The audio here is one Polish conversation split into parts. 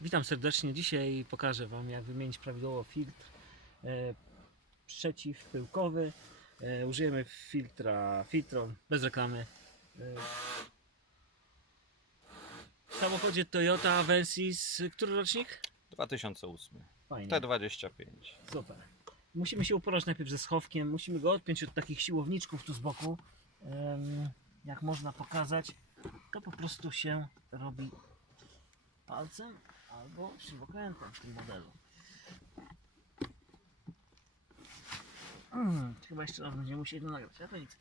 Witam serdecznie. Dzisiaj pokażę Wam, jak wymienić prawidłowo filtr e, przeciwpyłkowy. E, użyjemy filtra Filtron bez reklamy. E, w samochodzie Toyota Avensis, który rocznik? 2008. Fajnie. T25. Super. Musimy się uporać najpierw ze schowkiem, musimy go odpiąć od takich siłowniczków tu z boku. Jak można pokazać, to po prostu się robi palcem albo śrubokrętem w tym modelu. Mm, chyba jeszcze raz będziemy musieli to nagrać, ale to nic.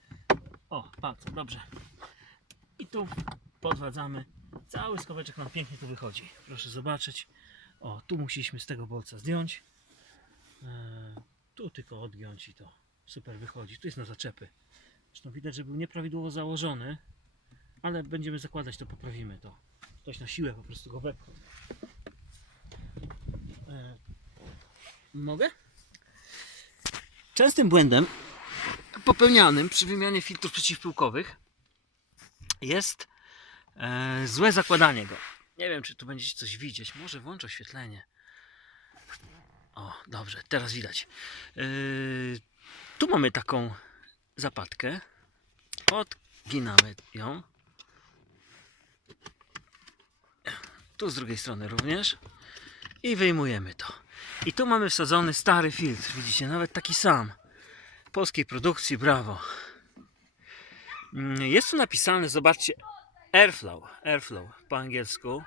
O, palcem, dobrze. I tu podwadzamy. Cały schoweczek nam pięknie tu wychodzi. Proszę zobaczyć. O, tu musieliśmy z tego bolca zdjąć. Eee, Tu tylko odgiąć i to super wychodzi. Tu jest na zaczepy. Zresztą widać, że był nieprawidłowo założony, ale będziemy zakładać, to poprawimy to. Ktoś na siłę po prostu go wepchnął. Eee, Mogę? Częstym błędem popełnianym przy wymianie filtrów przeciwpyłkowych jest e, złe zakładanie go. Nie wiem, czy tu będziecie coś widzieć. Może włączę oświetlenie. O, dobrze, teraz widać. Yy, tu mamy taką zapadkę. Odginamy ją. Tu z drugiej strony również. I wyjmujemy to. I tu mamy wsadzony stary filtr. Widzicie, nawet taki sam. Polskiej produkcji, brawo. Mm, Jest tu napisane, zobaczcie, airflow, airflow po angielsku.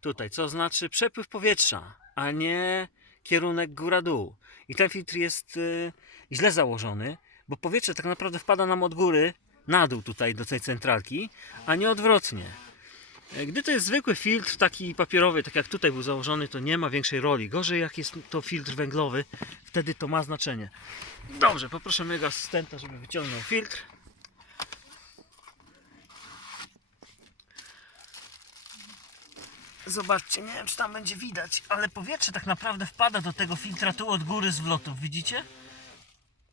Tutaj, co znaczy przepływ powietrza, a nie kierunek góra-dół. I ten filtr jest y, źle założony, bo powietrze tak naprawdę wpada nam od góry na dół tutaj do tej centralki, a nie odwrotnie. Gdy to jest zwykły filtr, taki papierowy, tak jak tutaj był założony, to nie ma większej roli. Gorzej jak jest to filtr węglowy, wtedy to ma znaczenie. Dobrze, poproszę mojego asystenta, żeby wyciągnął filtr. Zobaczcie, nie wiem czy tam będzie widać, ale powietrze tak naprawdę wpada do tego filtra tu od góry z wlotów, widzicie?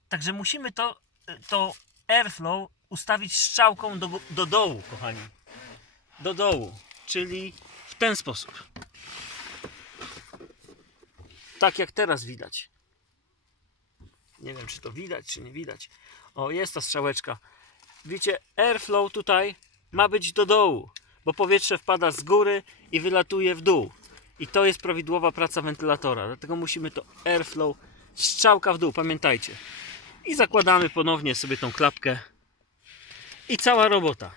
Także musimy to, to airflow ustawić strzałką do, do dołu, kochani. Do dołu, czyli w ten sposób. Tak jak teraz widać. Nie wiem czy to widać, czy nie widać. O, jest ta strzałeczka. Widzicie, airflow tutaj ma być do dołu, bo powietrze wpada z góry i wylatuje w dół. I to jest prawidłowa praca wentylatora. Dlatego musimy to airflow strzałka w dół, pamiętajcie. I zakładamy ponownie sobie tą klapkę. I cała robota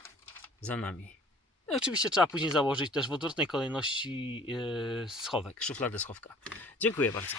za nami. Oczywiście trzeba później założyć też w odwrotnej kolejności yy, schowek, szufladę schowka. Dziękuję bardzo.